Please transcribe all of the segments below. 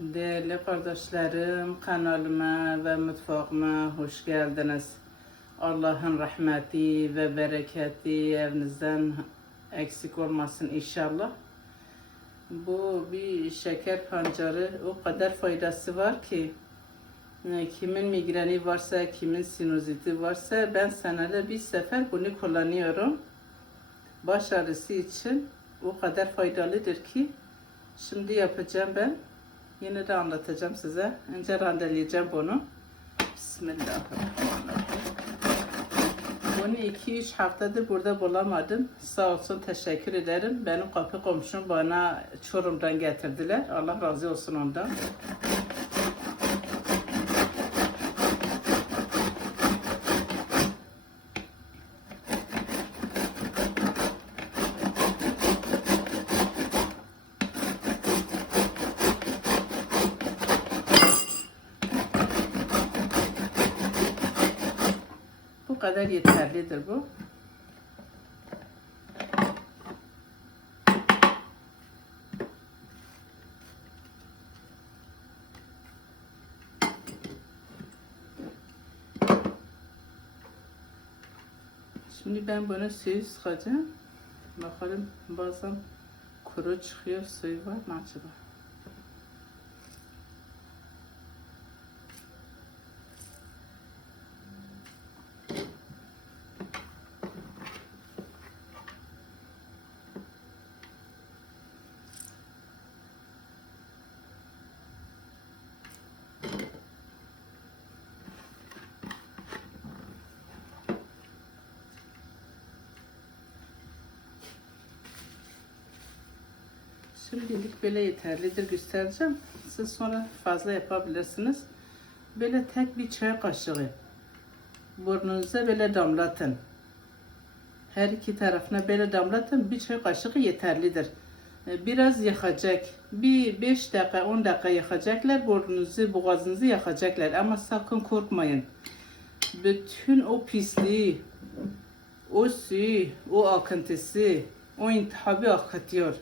Değerli kardeşlerim, kanalıma ve mutfağıma hoş geldiniz. Allah'ın rahmeti ve bereketi evinizden eksik olmasın inşallah. Bu bir şeker pancarı o kadar faydası var ki e, kimin migreni varsa, kimin sinüziti varsa ben senede bir sefer bunu kullanıyorum. Baş ağrısı için o kadar faydalıdır ki şimdi yapacağım ben. Yine de anlatacağım size. Önce randeleyeceğim bunu. Bismillahirrahmanirrahim. Bunu 2-3 haftadır burada bulamadım. Sağ olsun teşekkür ederim. Benim kapı komşum bana Çorum'dan getirdiler. Allah razı olsun ondan. Kadar yeterlidir bu. Şimdi ben bunu suyu sıkacağım. Bakalım bazen kuru çıkıyor suyu var mı acaba? Şimdilik böyle yeterlidir göstereceğim. Siz sonra fazla yapabilirsiniz. Böyle tek bir çay kaşığı burnunuza böyle damlatın. Her iki tarafına böyle damlatın. Bir çay kaşığı yeterlidir. Ee, Biraz yakacak. Bir 5 dakika 10 dakika yakacaklar. Burnunuzu boğazınızı yakacaklar. Ama sakın korkmayın. Bütün o pisliği, o suyu, o akıntısı, o intihabı akıtıyor.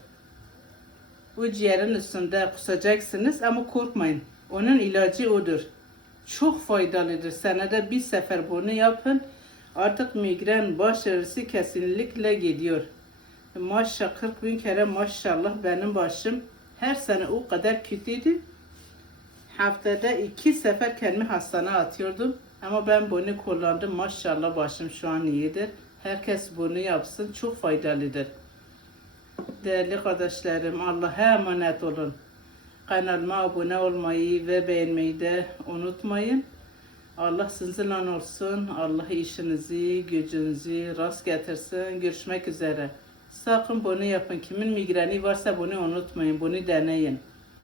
Bu ciğerin üstünde kusacaksınız ama korkmayın. Onun ilacı odur. Çok faydalıdır. Senede bir sefer bunu yapın. Artık migren, baş ağrısı kesinlikle gidiyor. Maşallah 40 bin kere maşallah benim başım her sene o kadar kötüydü. Haftada iki sefer kendimi hastaneye atıyordum. Ama ben bunu kullandım. Maşallah başım şu an iyidir. Herkes bunu yapsın. Çok faydalıdır. Değerli kardeşlerim Allah'a emanet olun. Kanalıma abone olmayı ve beğenmeyi de unutmayın. Allah sizinle olsun. Allah işinizi, gücünüzü rast getirsin. Görüşmek üzere. Sakın bunu yapın. Kimin migreni varsa bunu unutmayın. Bunu deneyin.